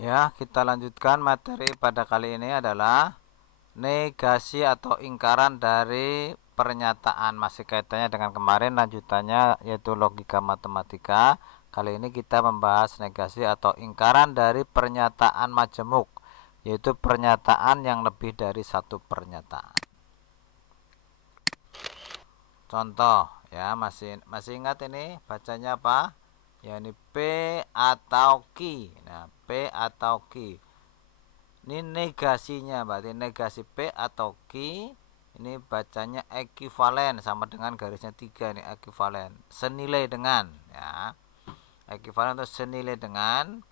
Ya, kita lanjutkan materi pada kali ini adalah negasi atau ingkaran dari pernyataan. Masih kaitannya dengan kemarin lanjutannya yaitu logika matematika. Kali ini kita membahas negasi atau ingkaran dari pernyataan majemuk, yaitu pernyataan yang lebih dari satu pernyataan. Contoh ya, masih ingat ini bacanya apa? Ya, ini P atau Q. Nah, P atau Q. Ini negasinya, berarti negasi P atau Q ini bacanya ekuivalen, sama dengan garisnya 3 ini ekuivalen, senilai dengan ya. Ekuivalen itu senilai dengan,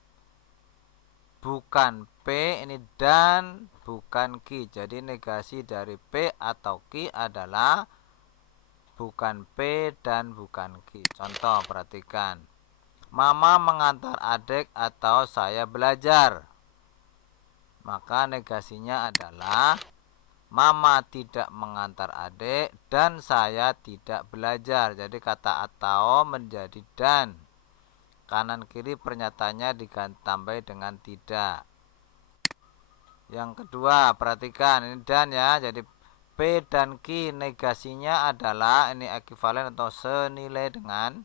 bukan P ini dan bukan Q. Jadi negasi dari P atau Q adalah bukan P dan bukan Q. Contoh, perhatikan. Mama mengantar adik atau saya belajar. Maka negasinya adalah Mama tidak mengantar adik dan saya tidak belajar. Jadi kata atau menjadi dan. Kanan kiri pernyataannya ditambah dengan tidak. Yang kedua, perhatikan ini dan ya. Jadi P dan Q negasinya adalah ini ekuivalen atau senilai dengan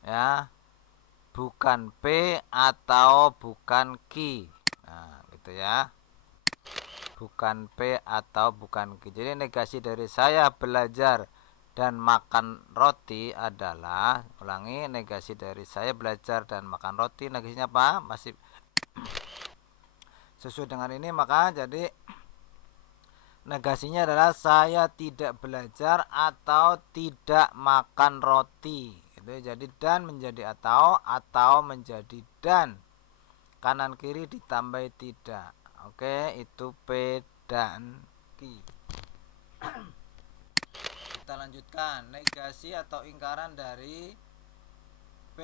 ya, bukan P atau bukan Q. Nah, gitu ya. Bukan P atau bukan Q. Jadi negasi dari saya belajar dan makan roti adalah, ulangi, negasi dari saya belajar dan makan roti negasinya apa? Masih sesuai dengan ini, maka jadi negasinya adalah saya tidak belajar atau tidak makan roti. Itu jadi dan menjadi atau menjadi dan. Kanan kiri ditambah tidak. Oke, itu P dan Q. Kita lanjutkan negasi atau ingkaran dari P.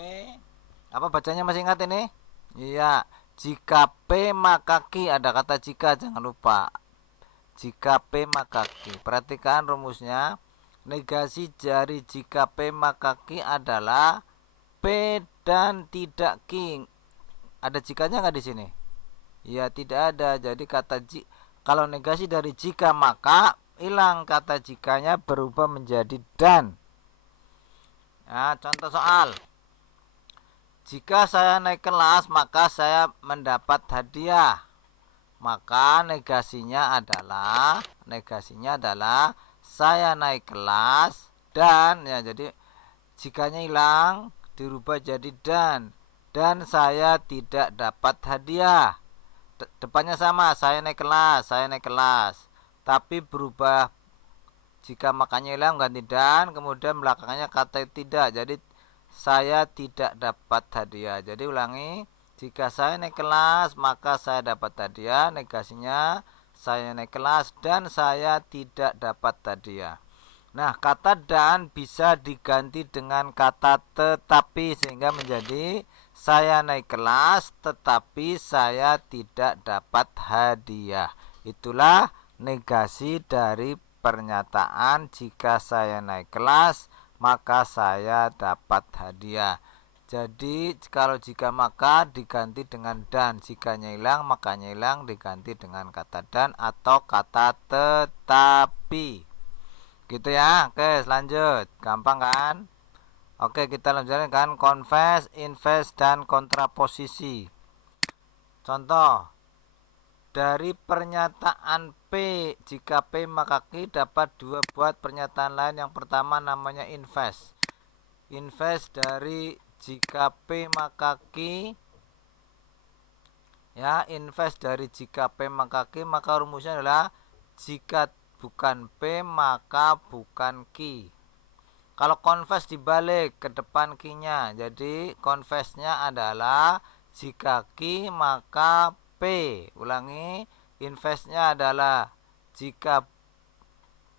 Apa bacanya, masih ingat ini? Iya, jika P maka Q, ada kata jika, jangan lupa. Jika P maka Q. Perhatikan rumusnya. Negasi dari jika P maka Q adalah P dan tidak Q. Ada jikanya nggak di sini? Ya, tidak ada. Jadi kalau negasi dari jika maka hilang kata jikanya, berubah menjadi dan. Nah, contoh soal. Jika saya naik kelas maka saya mendapat hadiah. Maka negasinya adalah saya naik kelas dan ya, jadi jikanya hilang dirubah jadi dan saya tidak dapat hadiah. Depannya sama, saya naik kelas, tapi berubah jika makanya hilang ganti dan, kemudian belakangnya kata tidak, jadi saya tidak dapat hadiah. Jadi ulangi, jika saya naik kelas maka saya dapat hadiah, negasinya saya naik kelas dan saya tidak dapat hadiah. Nah, kata dan bisa diganti dengan kata tetapi, sehingga menjadi saya naik kelas tetapi saya tidak dapat hadiah. Itulah negasi dari pernyataan jika saya naik kelas maka saya dapat hadiah. Jadi kalau jika maka diganti dengan dan, jikanya hilang makanya hilang diganti dengan kata dan atau kata tetapi. Gitu ya. Oke, lanjut. Gampang kan? Oke, kita lanjutkan kan confess, invest, dan kontraposisi. Contoh, dari pernyataan P, jika P maka Q, dapat dua buat pernyataan lain. Yang pertama namanya invest. Invest dari jika P maka Q. Ya, invest dari jika P maka Q, maka rumusnya adalah jika bukan P maka bukan Q. Kalau confess dibalik ke depan Q-nya, jadi confess-nya adalah jika Q maka P. Ulangi, invest-nya adalah jika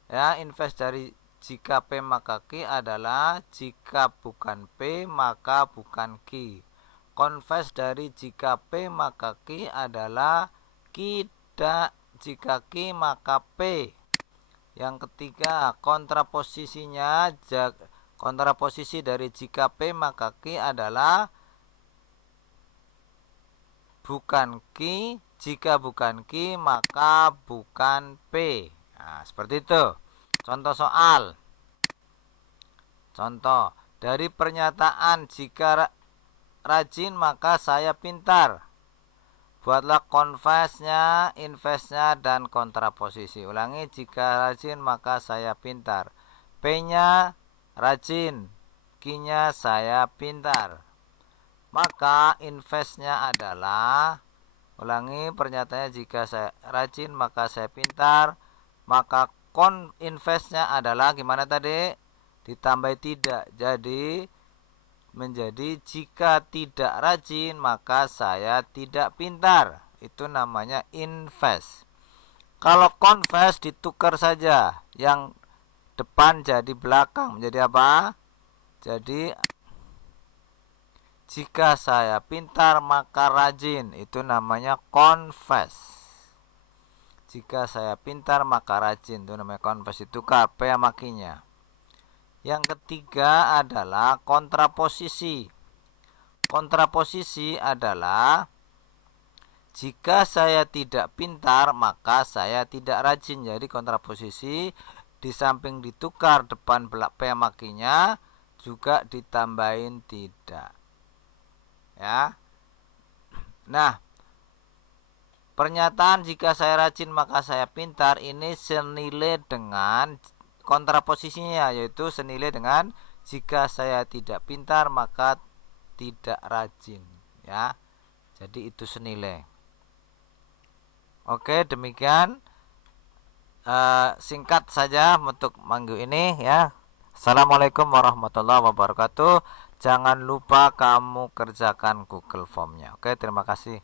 ya, invest dari jika P maka Q adalah jika bukan P maka bukan Q. Confess dari jika P maka Q adalah tidak jika Q maka P. Yang ketiga, kontraposisinya, kontraposisi dari jika P maka Q adalah bukan ki, jika bukan ki maka bukan p. Nah, seperti itu. Contoh soal. Contoh, dari pernyataan jika rajin maka saya pintar. Buatlah confess-nya, invest-nya, dan kontraposisi. Ulangi, jika rajin maka saya pintar. P-nya rajin, Q-nya saya pintar. Maka invest-nya adalah, ulangi pernyataannya, jika saya rajin maka saya pintar. Maka invest-nya adalah gimana tadi? Ditambah tidak, jadi menjadi jika tidak rajin maka saya tidak pintar. Itu namanya invest. Kalau confess ditukar saja, yang depan jadi belakang, menjadi apa? Jadi jika saya pintar maka rajin, itu namanya confess. Jika saya pintar maka rajin, itu namanya confess. Ditukar P sama Q-nya. Yang ketiga adalah kontraposisi. Kontraposisi adalah jika saya tidak pintar maka saya tidak rajin. Jadi kontraposisi di samping ditukar depan P sama Q-nya juga ditambahin tidak. Ya. Nah, pernyataan jika saya rajin maka saya pintar ini senilai dengan kontraposisinya, yaitu senilai dengan jika saya tidak pintar maka tidak rajin, ya. Jadi itu senilai. Oke, demikian singkat saja untuk minggu ini, ya. Assalamualaikum warahmatullahi wabarakatuh. Jangan lupa kamu kerjakan Google Form-nya. Oke, terima kasih.